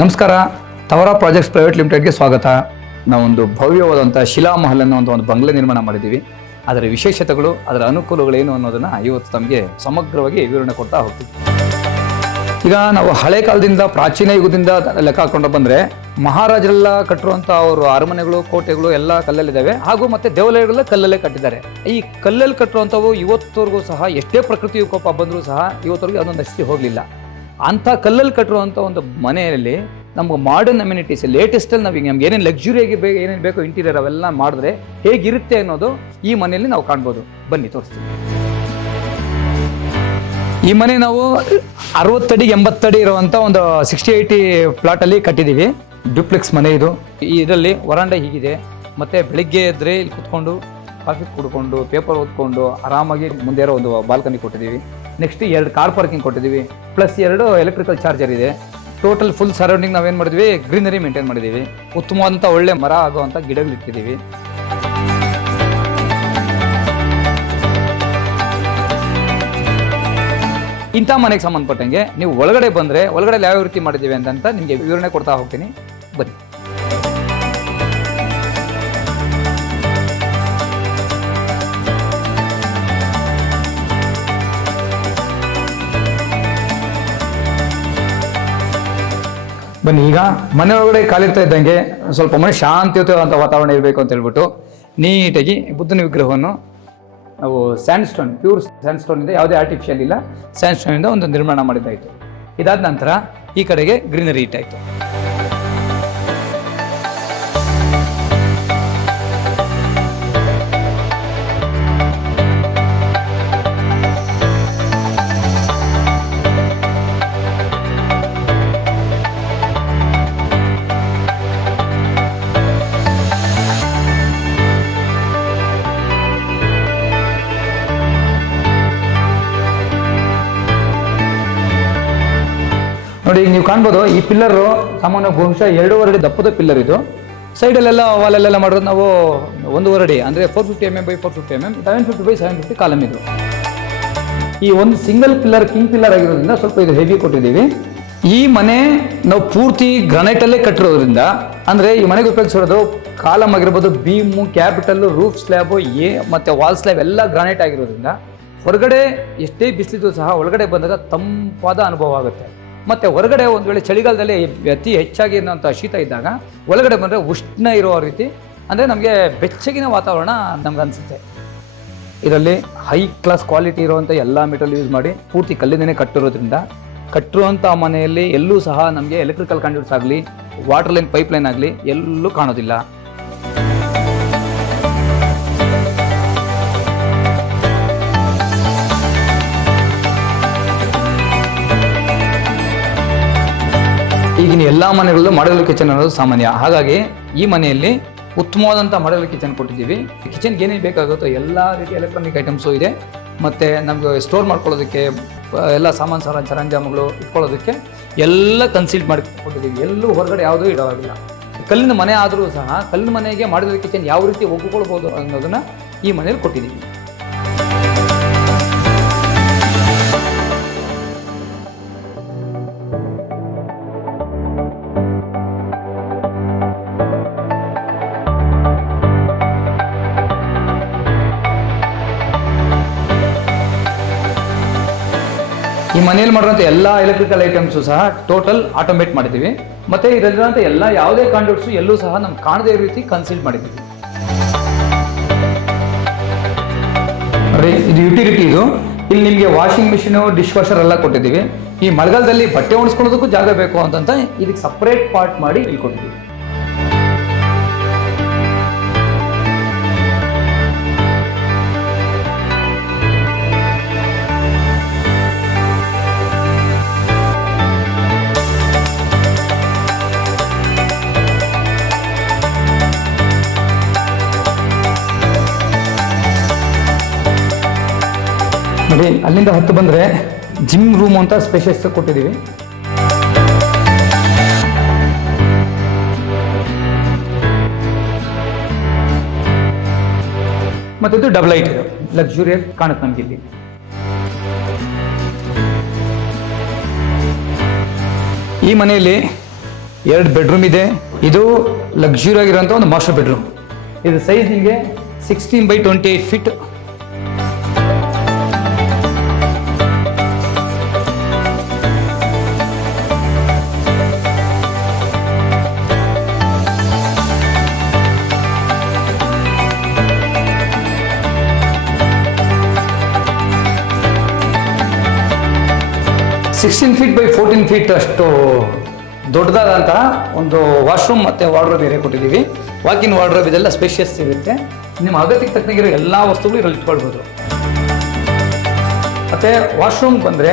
ನಮಸ್ಕಾರ. ತವರ projects private ಲಿಮಿಟೆಡ್ಗೆ ಸ್ವಾಗತ. ನಾವೊಂದು ಭವ್ಯವಾದಂಥ ಶಿಲಾಮಹಲ್ ಅನ್ನೋ ಒಂದು ಬಂಗ್ಲೆ ನಿರ್ಮಾಣ ಮಾಡಿದ್ದೀವಿ. ಅದರ ವಿಶೇಷತೆಗಳು, ಅದರ ಅನುಕೂಲಗಳೇನು ಅನ್ನೋದನ್ನು ಇವತ್ತು ತಮಗೆ ಸಮಗ್ರವಾಗಿ ವಿವರಣೆ ಕೊಡ್ತಾ ಹೋಗ್ತೀವಿ. ಈಗ ನಾವು ಹಳೆ ಕಾಲದಿಂದ, ಪ್ರಾಚೀನ ಯುಗದಿಂದ ಲೆಕ್ಕ ಹಾಕೊಂಡು ಬಂದರೆ ಮಹಾರಾಜರೆಲ್ಲ ಕಟ್ಟಿರುವಂಥ ಅವರು ಅರಮನೆಗಳು, ಕೋಟೆಗಳು ಎಲ್ಲ ಕಲ್ಲಲ್ಲಿದ್ದಾವೆ. ಹಾಗೂ ಮತ್ತು ದೇವಾಲಯಗಳೆಲ್ಲ ಕಲ್ಲಲ್ಲೇ ಕಟ್ಟಿದ್ದಾರೆ. ಈ ಕಲ್ಲಲ್ಲಿ ಕಟ್ಟಿರುವಂಥವು ಇವತ್ತವರೆಗೂ ಸಹ ಎಷ್ಟೇ ಪ್ರಕೃತಿ ವಿಕೋಪ ಬಂದರೂ ಸಹ ಇವತ್ತವರೆಗೂ ಅದೊಂದಷ್ಟು ಹೋಗಲಿಲ್ಲ. ಅಂಥ ಕಲ್ಲಲ್ಲಿ ಕಟ್ಟಿರುವಂಥ ಒಂದು ಮನೆಯಲ್ಲಿ ನಮ್ಗೆ ಮಾಡರ್ನ್ ಅಮ್ಯುನಿಟೀಸ್, ಲೇಟೆಸ್ಟಲ್ಲಿ ನಮ್ಗೆ ಏನೇನು ಲಕ್ಸುರಿಯಾಗಿ ಏನೇನು ಬೇಕೋ ಇಂಟೀರಿಯರ್ ಅವೆಲ್ಲ ಮಾಡಿದ್ರೆ ಹೇಗಿರುತ್ತೆ ಅನ್ನೋದು ಈ ಮನೆಯಲ್ಲಿ ನಾವು ಕಾಣ್ಬೋದು. ಬನ್ನಿ ತೋರಿಸ್ತೀವಿ. ಈ ಮನೆ ನಾವು 60 ಅಡಿ 80 ಅಡಿ ಇರುವಂಥ ಒಂದು 60-80 ಪ್ಲಾಟಲ್ಲಿ ಕಟ್ಟಿದ್ದೀವಿ. ಡ್ಯೂಪ್ಲೆಕ್ಸ್ ಮನೆ ಇದು. ಇದರಲ್ಲಿ ವರಾಂಡ ಹೀಗಿದೆ. ಮತ್ತು ಬೆಳಿಗ್ಗೆ ಎದ್ದರೆ ಇಲ್ಲಿ ಕುತ್ಕೊಂಡು ಕಾಫಿ ಕುಡ್ಕೊಂಡು ಪೇಪರ್ ಓದ್ಕೊಂಡು ಆರಾಮಾಗಿ ಮುಂದೆ ಇರೋ ಒಂದು ಬಾಲ್ಕನಿ ಕೊಟ್ಟಿದ್ದೀವಿ. ನೆಕ್ಸ್ಟ್ 2 ಕಾರ್ ಪಾರ್ಕಿಂಗ್ ಕೊಟ್ಟಿದ್ದೀವಿ, ಪ್ಲಸ್ 2 ಎಲೆಕ್ಟ್ರಿಕಲ್ ಚಾರ್ಜರ್ ಇದೆ. ಟೋಟಲ್ ಫುಲ್ ಸರೌಂಡಿಂಗ್ ನಾವೇನು ಮಾಡಿದ್ವಿ, ಗ್ರೀನರಿ ಮೇಂಟೈನ್ ಮಾಡಿದ್ದೀವಿ. ಉತ್ತಮವಾದಂಥ ಒಳ್ಳೆ ಮರ ಆಗುವಂಥ ಗಿಡಗಳು ಇಟ್ಟಿದ್ದೀವಿ. ಇಂಥ ಮನೆಗೆ ಸಂಬಂಧಪಟ್ಟಂಗೆ ನೀವು ಒಳಗಡೆ ಬಂದರೆ ಒಳಗಡೆ ಯಾವ ರೀತಿ ಮಾಡಿದ್ದೀವಿ ಅಂತ ನಿಮಗೆ ವಿವರಣೆ ಕೊಡ್ತಾ ಹೋಗ್ತೀನಿ. ಬನ್ನಿ. ಬನ್ನಿ. ಈಗ ಮನೆ ಒಳಗಡೆ ಕಾಲಿರ್ತಾ ಇದ್ದಂಗೆ ಸ್ವಲ್ಪ ಮನೆ ಶಾಂತಿಯುತವಾದಂಥ ವಾತಾವರಣ ಇರಬೇಕು ಅಂತ ಹೇಳ್ಬಿಟ್ಟು ನೀಟಾಗಿ ಬುದ್ಧನ ವಿಗ್ರಹವನ್ನು ನಾವು ಸ್ಯಾಂಡ್ಸ್ಟೋನ್, ಪ್ಯೂರ್ ಸ್ಯಾಂಡ್ಸ್ಟೋನಿಂದ, ಯಾವುದೇ ಆರ್ಟಿಫಿಷಿಯಲ್ ಇಲ್ಲ, ಸ್ಯಾಂಡ್ಸ್ಟೋನಿಂದ ಒಂದು ನಿರ್ಮಾಣ ಮಾಡಿದ್ದಾಯಿತು. ಇದಾದ ನಂತರ ಈ ಕಡೆಗೆ ಗ್ರೀನರಿ ಇಟ್ಟಾಯಿತು. ನೋಡಿ, ನೀವು ಕಾಣ್ಬೋದು ಈ ಪಿಲ್ಲರು ಸಾಮಾನ್ಯ ಬಹುಶಃ 2.5 ಅಡಿ ದಪ್ಪದ ಪಿಲ್ಲರ್ ಇದು. ಸೈಡಲ್ಲೆಲ್ಲ ವಾಲಲ್ಲೆಲ್ಲ ಮಾಡೋದು ನಾವು 1.5 ಅಡಿ, ಅಂದರೆ 450 mm by 450 mm, 750 by 750 column ಇದು. ಈ ಒಂದು ಸಿಂಗಲ್ ಪಿಲ್ಲರ್ ಕಿಂಗ್ ಪಿಲ್ಲರ್ ಆಗಿರೋದ್ರಿಂದ ಸ್ವಲ್ಪ ಇದು ಹೆವಿ ಕೊಟ್ಟಿದ್ದೀವಿ. ಈ ಮನೆ ನಾವು ಪೂರ್ತಿ ಗ್ರಾನೈಟಲ್ಲೇ ಕಟ್ಟಿರೋದ್ರಿಂದ, ಅಂದರೆ ಈ ಮನೆಗೆ ಉಪಯೋಗಿಸಿರೋದು ಕಾಲಮ್ ಆಗಿರ್ಬೋದು, ಬೀಮು, ಕ್ಯಾಪಿಟಲ್ಲು, ರೂಫ್ ಸ್ಲ್ಯಾಬು, ಮತ್ತು ವಾಲ್ ಸ್ಲ್ಯಾಬ್ ಎಲ್ಲ ಗ್ರಾನೈಟ್ ಆಗಿರೋದ್ರಿಂದ ಹೊರಗಡೆ ಎಷ್ಟೇ ಬಿಸಿಲಿದ್ದು ಸಹ ಒಳಗಡೆ ಬಂದಾಗ ತಂಪಾದ ಅನುಭವ ಆಗುತ್ತೆ. ಮತ್ತು ಹೊರಗಡೆ ಒಂದು ವೇಳೆ ಚಳಿಗಾಲದಲ್ಲಿ ಅತಿ ಹೆಚ್ಚಾಗಿ ಇರುವಂಥ ಶೀತ ಇದ್ದಾಗ ಒಳಗಡೆ ಬಂದರೆ ಉಷ್ಣ ಇರೋ ರೀತಿ, ಅಂದರೆ ನಮಗೆ ಬೆಚ್ಚಗಿನ ವಾತಾವರಣ ನಮ್ಗೆ ಅನಿಸುತ್ತೆ. ಇದರಲ್ಲಿ ಹೈ ಕ್ಲಾಸ್ ಕ್ವಾಲಿಟಿ ಇರುವಂಥ ಎಲ್ಲ ಮೆಟೀರಿಯಲ್ ಯೂಸ್ ಮಾಡಿ ಪೂರ್ತಿ ಕಲ್ಲಿಂದನೇ ಕಟ್ಟಿರೋದ್ರಿಂದ ಕಟ್ಟಿರುವಂಥ ಮನೆಯಲ್ಲಿ ಎಲ್ಲೂ ಸಹ ನಮಗೆ ಎಲೆಕ್ಟ್ರಿಕಲ್ ಕಂಡ್ಯೂಟ್ಸ್ ಆಗಲಿ, ವಾಟರ್ ಲೈನ್, ಪೈಪ್ ಲೈನ್ ಆಗಲಿ ಎಲ್ಲೂ ಕಾಣೋದಿಲ್ಲ. ಈಗಿನ ಎಲ್ಲ ಮನೆಗಳಲ್ಲೂ ಮಾಡ್ಯುಲರ್ ಕಿಚನ್ ಅನ್ನೋದು ಸಾಮಾನ್ಯ. ಹಾಗಾಗಿ ಈ ಮನೆಯಲ್ಲಿ ಉತ್ತಮವಾದಂಥ ಮಾಡ್ಯುಲರ್ ಕಿಚನ್ ಕೊಟ್ಟಿದ್ದೀವಿ. ಕಿಚನ್ಗೆ ಏನೇನು ಬೇಕಾಗುತ್ತೋ ಎಲ್ಲ ರೀತಿಯ ಎಲೆಕ್ಟ್ರಾನಿಕ್ ಐಟಮ್ಸು ಇದೆ. ಮತ್ತು ನಮಗೆ ಸ್ಟೋರ್ ಮಾಡ್ಕೊಳ್ಳೋದಕ್ಕೆ ಎಲ್ಲ ಸಾಮಾನು ಸರಂಜಾಮುಗಳು ಇಟ್ಕೊಳ್ಳೋದಕ್ಕೆ ಎಲ್ಲ ಕನ್ಸೀಲ್ಡ್ ಮಾಡಿ ಕೊಟ್ಟಿದ್ದೀವಿ. ಎಲ್ಲೂ ಹೊರಗಡೆ ಯಾವುದೂ ಇಡೋದಿಲ್ಲ. ಕಲ್ಲಿನ ಮನೆ ಆದರೂ ಸಹ ಕಲ್ಲಿನ ಮನೆಗೆ ಮಾಡ್ಯುಲರ್ ಕಿಚನ್ ಯಾವ ರೀತಿ ಒಗ್ಗಿಕೊಳ್ಬೋದು ಅನ್ನೋದನ್ನು ಈ ಮನೇಲಿ ಕೊಟ್ಟಿದ್ದೀವಿ. ಈ ಮನೆಯಲ್ಲಿ ಮಾಡಿರೋಂಥ ಎಲ್ಲ ಎಲೆಕ್ಟ್ರಿಕಲ್ ಐಟಮ್ಸು ಸಹ ಟೋಟಲ್ ಆಟೋಮೇಟ್ ಮಾಡಿದ್ದೀವಿ. ಮತ್ತು ಇದರಲ್ಲಿರುವಂಥ ಎಲ್ಲ ಯಾವುದೇ ಕಾಂಡ್ಯೂಟ್ಸು ಎಲ್ಲೂ ಸಹ ನಮ್ಗೆ ಕಾಣದೇ ರೀತಿ ಕನ್ಸೀಲ್ ಮಾಡಿದ್ದೀವಿ. ನೋಡಿ, ಇದು ಯುಟಿಲಿಟಿ. ಇದು ಇಲ್ಲಿ ನಿಮಗೆ ವಾಷಿಂಗ್ ಮಿಷಿನು, ಡಿಶ್ ವಾಷರ್ ಎಲ್ಲ ಕೊಟ್ಟಿದ್ದೀವಿ. ಈ ಮಳೆಗಾಲದಲ್ಲಿ ಬಟ್ಟೆ ಒಣಸ್ಕೊಳ್ಳೋದಕ್ಕೂ ಜಾಗ ಬೇಕು ಅಂತಂತ ಇದಕ್ಕೆ ಸಪ್ರೇಟ್ ಪಾರ್ಟ್ ಮಾಡಿ ಇಲ್ಲಿ ಕೊಟ್ಟಿದ್ದೀವಿ. ನೋಡಿ, ಅಲ್ಲಿಂದ ಹತ್ತು ಬಂದರೆ ಜಿಮ್ ರೂಮ್ ಅಂತ ಸ್ಪೇಷಿಯಸ್ ಕೊಟ್ಟಿದ್ದೀವಿ. ಮತ್ತು ಇದು ಡಬಲ್ ಲೈಟ್, ಇದು ಲಕ್ಸುರಿಯಸ್ ಕಾಣುತ್ತೆ ನಮ್ಗೆ ಇಲ್ಲಿ. ಈ ಮನೆಯಲ್ಲಿ 2 ಬೆಡ್ರೂಮ್ ಇದೆ. ಇದು ಲಕ್ಸುರಿ ಆಗಿರೋಂಥ ಒಂದು ಮಾಸ್ಟರ್ ಬೆಡ್ರೂಮ್. ಇದು ಸೈಜ್ ನಿಮಗೆ 16x28 feet. $16 feet by 14 feet ಅಷ್ಟು ದೊಡ್ಡದಾದಂಥ ಒಂದು ವಾಶ್ರೂಮ್ ಮತ್ತು ವಾರ್ಡ್ರೋಬ್ ಏರಿಯಾ ಕೊಟ್ಟಿದ್ದೀವಿ. ವಾಕಿನ್ ವಾರ್ಡ್ರೋಬ್ ಇದೆಲ್ಲ ಸ್ಪೇಷಿಯಸ್ ಇರುತ್ತೆ. ನಿಮ್ಮ ಅಗತ್ಯಕ್ಕೆ ತಕ್ಕನಾಗಿರೋ ಎಲ್ಲ ವಸ್ತುಗಳು ಇದರಲ್ಲಿ ಇಟ್ಕೊಳ್ಬೋದು. ಮತ್ತು ವಾಶ್ರೂಮ್ ಬಂದರೆ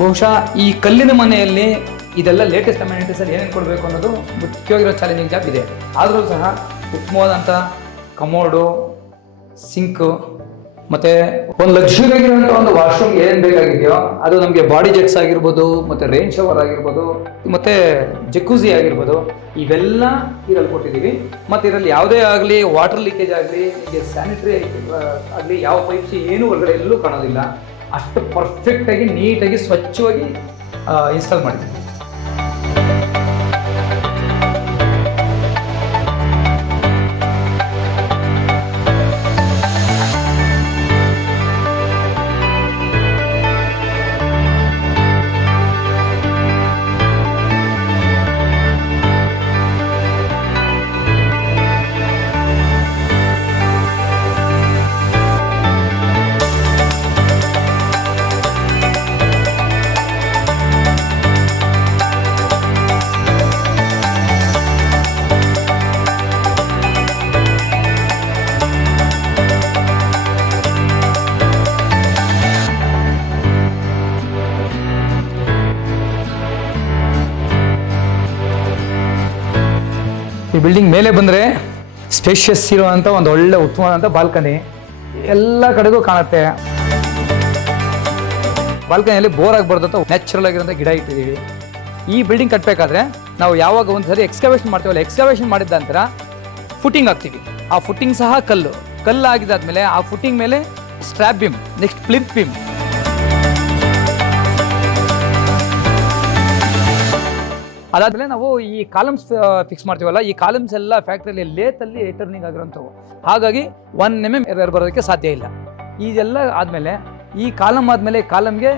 ಬಹುಶಃ ಈ ಕಲ್ಲಿನ ಮನೆಯಲ್ಲಿ ಇದೆಲ್ಲ ಲೇಟೆಸ್ಟ್ ಅಮ್ಯಾನಿಟೀಸಲ್ಲಿ ಏನೇನು ಕೊಡಬೇಕು ಅನ್ನೋದು ಮುಖ್ಯವಾಗಿರೋ ಚಾಲೆಂಜಿಂಗ್ ಜಾಬ್ ಇದೆ. ಆದರೂ ಸಹ ಉತ್ತಮವಾದಂಥ ಕಮೋಡು, ಸಿಂಕು ಮತ್ತು ಒಂದು ಲಕ್ಸುರಿ ಆಗಿರುವಂಥ ಒಂದು ವಾಶ್ರೂಮ್ ಏನೇನು ಬೇಕಾಗಿದೆಯೋ ಅದು ನಮಗೆ ಬಾಡಿ ಜೆಟ್ಸ್ ಆಗಿರ್ಬೋದು, ಮತ್ತು ರೈನ್ ಶವರ್ ಆಗಿರ್ಬೋದು, ಮತ್ತು ಜಕೂಸಿ ಆಗಿರ್ಬೋದು, ಇವೆಲ್ಲ ಇದರಲ್ಲಿ ಕೊಟ್ಟಿದ್ದೀವಿ. ಮತ್ತು ಇದರಲ್ಲಿ ಯಾವುದೇ ಆಗಲಿ ವಾಟರ್ ಲೀಕೇಜ್ ಆಗಲಿ, ಹೀಗೆ ಸ್ಯಾನಿಟರಿ ಆಗಲಿ ಯಾವ ಪೈಪ್ಸ್ ಏನೂ ಹೊರಗಡೆ ಎಲ್ಲೂ ಕಾಣೋದಿಲ್ಲ. ಅಷ್ಟು ಪರ್ಫೆಕ್ಟಾಗಿ ನೀಟಾಗಿ ಸ್ವಚ್ಛವಾಗಿ ಇನ್ಸ್ಟಾಲ್ ಮಾಡಿದ್ದೀವಿ. ಈ ಬಿಲ್ಡಿಂಗ್ ಮೇಲೆ ಬಂದರೆ ಸ್ಪೇಷಿಯಸ್ ಇರುವಂಥ ಒಂದು ಒಳ್ಳೆ ಉತ್ತಮವಾದಂಥ ಬಾಲ್ಕನಿ ಎಲ್ಲ ಕಡೆಗೂ ಕಾಣುತ್ತೆ. ಬಾಲ್ಕನಿಯಲ್ಲಿ ಬೋರ್ ಆಗಬಾರ್ದು ಅಂತ ನ್ಯಾಚುರಲ್ ಆಗಿರೋಂಥ ಗಿಡ ಇಟ್ಟಿದ್ದೀವಿ. ಈ ಬಿಲ್ಡಿಂಗ್ ಕಟ್ಟಬೇಕಾದ್ರೆ ನಾವು ಯಾವಾಗ ಒಂದು ಸರಿ ಎಕ್ಸ್ಕವೇಷನ್ ಮಾಡ್ತೀವಲ್ಲ, ಎಕ್ಸ್ಕವೇಷನ್ ಮಾಡಿದ ನಂತರ ಫುಟಿಂಗ್ ಹಾಕ್ತೀವಿ. ಆ ಫುಟಿಂಗ್ ಸಹ ಕಲ್ಲು ಆಗಿದ್ದಾದ್ಮೇಲೆ ಆ ಫುಟಿಂಗ್ ಮೇಲೆ strap Bhim, next plinth Bhim, ಅದಾದಮೇಲೆ ನಾವು ಈ ಕಾಲಮ್ಸ್ ಫಿಕ್ಸ್ ಮಾಡ್ತೀವಲ್ಲ, ಈ ಕಾಲಮ್ಸ್ ಎಲ್ಲ ಫ್ಯಾಕ್ಟ್ರಿಯಲ್ಲಿ ಲೇತಲ್ಲಿ ಟರ್ನಿಂಗ್ ಆಗಿರೋಂಥವು. ಹಾಗಾಗಿ 1 mm ಎರರ್ ಬರೋದಕ್ಕೆ ಸಾಧ್ಯ ಇಲ್ಲ. ಇದೆಲ್ಲ ಆದಮೇಲೆ ಈ ಕಾಲಮ್ ಆದಮೇಲೆ ಕಾಲಮ್ಗೆ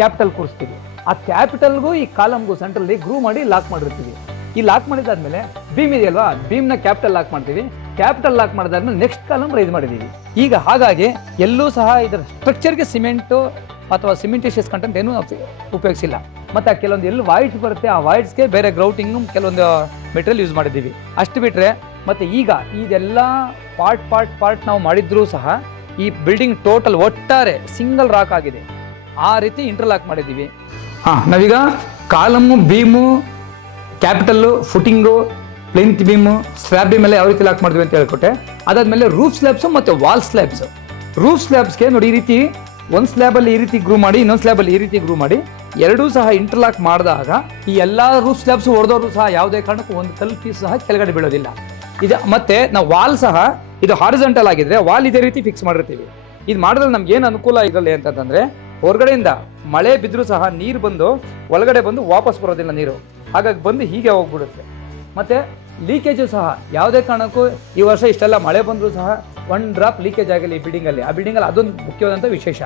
ಕ್ಯಾಪಿಟಲ್ ಕೂರಿಸ್ತೀವಿ. ಆ ಕ್ಯಾಪಿಟಲ್ಗೂ ಈ ಕಾಲಮ್ಗೂ ಸೆಂಟ್ರಲ್ಲಿ ಗ್ರೂ ಮಾಡಿ ಲಾಕ್ ಮಾಡಿರ್ತೀವಿ. ಈ ಲಾಕ್ ಮಾಡಿದಾದ್ಮೇಲೆ ಬೀಮ್ ಇದೆಯಲ್ವಾ, ಬೀಮ್ನ ಕ್ಯಾಪಿಟಲ್ ಲಾಕ್ ಮಾಡ್ತೀವಿ. ಕ್ಯಾಪಿಟಲ್ ಲಾಕ್ ಮಾಡಿದಾದ್ಮೇಲೆ ನೆಕ್ಸ್ಟ್ ಕಾಲಮ್ ರೈಸ್ ಮಾಡಿದ್ದೀವಿ. ಈಗ ಹಾಗಾಗಿ ಎಲ್ಲೂ ಸಹ ಇದರ ಸ್ಟ್ರಕ್ಚರ್ಗೆ ಸಿಮೆಂಟು ಅಥವಾ ಸಿಮೆಂಟಿಷಿಯಸ್ ಕಂಟೆಂಟ್ ಏನೂ ಉಪಯೋಗಿಸಿಲ್ಲ. ಮತ್ತು ಕೆಲವೊಂದು ಎಲ್ಲಿ ವಾಯ್ಡ್ಸ್ ಬರುತ್ತೆ ಆ ವಾಯ್ಡ್ಸ್ಗೆ ಬೇರೆ ಗ್ರೌಟಿಂಗು ಕೆಲವೊಂದು ಮೆಟೀರಿಯಲ್ ಯೂಸ್ ಮಾಡಿದ್ದೀವಿ. ಅಷ್ಟು ಬಿಟ್ಟರೆ ಮತ್ತು ಈಗ ಇದೆಲ್ಲ ಪಾರ್ಟ್ ನಾವು ಮಾಡಿದ್ರೂ ಸಹ ಈ ಬಿಲ್ಡಿಂಗ್ ಟೋಟಲ್ ಒಟ್ಟಾರೆ ಸಿಂಗಲ್ ರಾಕ್ ಆಗಿದೆ. ಆ ರೀತಿ ಇಂಟರ್ಲಾಕ್ ಮಾಡಿದ್ದೀವಿ. ನಾವೀಗ column, beam, capital, footing, plinth beam, slab beam ಎಲ್ಲ ಯಾವ ರೀತಿ ಲಾಕ್ ಮಾಡಿದ್ವಿ ಅಂತ ಹೇಳ್ಕೊಟ್ಟೆ. ಅದಾದಮೇಲೆ ರೂಫ್ ಸ್ಲ್ಯಾಬ್ಸು ಮತ್ತು ವಾಲ್ ಸ್ಲ್ಯಾಬ್ಸು. ರೂಫ್ ಸ್ಲ್ಯಾಬ್ಸ್ಗೆ ನೋಡಿ ಈ ರೀತಿ ಒಂದು ಸ್ಲ್ಯಾಬಲ್ಲಿ ಈ ರೀತಿ ಗ್ರೂ ಮಾಡಿ, ಇನ್ನೊಂದು ಸ್ಲ್ಯಾಬಲ್ಲಿ ಈ ರೀತಿ ಗ್ರೂ ಮಾಡಿ, ಎರಡೂ ಸಹ ಇಂಟರ್ಲಾಕ್ ಮಾಡಿದಾಗ ಈ ಎಲ್ಲ ರೂಫ್ ಸ್ಲ್ಯಾಬ್ಸ್ ಹೊಡೆದವರು ಸಹ ಯಾವುದೇ ಕಾರಣಕ್ಕೂ ಒಂದು ಕಲ್ಲು ಪೀಸ್ ಸಹ ಕೆಳಗಡೆ ಬೀಳೋದಿಲ್ಲ. ಇದು ಮತ್ತೆ ನಾವು ವಾಲ್ ಸಹ ಇದು ಹಾರಿಜಾಂಟಲ್ ಆಗಿದ್ರೆ ವಾಲ್ ಇದೇ ರೀತಿ ಫಿಕ್ಸ್ ಮಾಡಿರ್ತೀವಿ. ಇದು ಮಾಡಿದ್ರೆ ನಮ್ಗೆ ಏನು ಅನುಕೂಲ ಇದರಲ್ಲಿ ಅಂತಂದ್ರೆ ಹೊರಗಡೆಯಿಂದ ಮಳೆ ಬಿದ್ದರೂ ಸಹ ನೀರು ಬಂದು ಒಳಗಡೆ ಬಂದು ವಾಪಸ್ ಬರೋದಿಲ್ಲ ನೀರು. ಹಾಗಾಗಿ ಬಂದು ಹೀಗೆ ಹೋಗ್ಬಿಡುತ್ತೆ. ಮತ್ತು ಲೀಕೇಜು ಸಹ ಯಾವುದೇ ಕಾರಣಕ್ಕೂ ಈ ವರ್ಷ ಇಷ್ಟೆಲ್ಲ ಮಳೆ ಬಂದರೂ ಸಹ 1 ಡ್ರಾಪ್ ಲೀಕೇಜ್ ಆಗಿಲ್ಲ ಈ ಬಿಲ್ಡಿಂಗಲ್ಲಿ. ಆ ಬಿಲ್ಡಿಂಗಲ್ಲಿ ಅದೊಂದು ಮುಖ್ಯವಾದಂಥ ವಿಶೇಷ.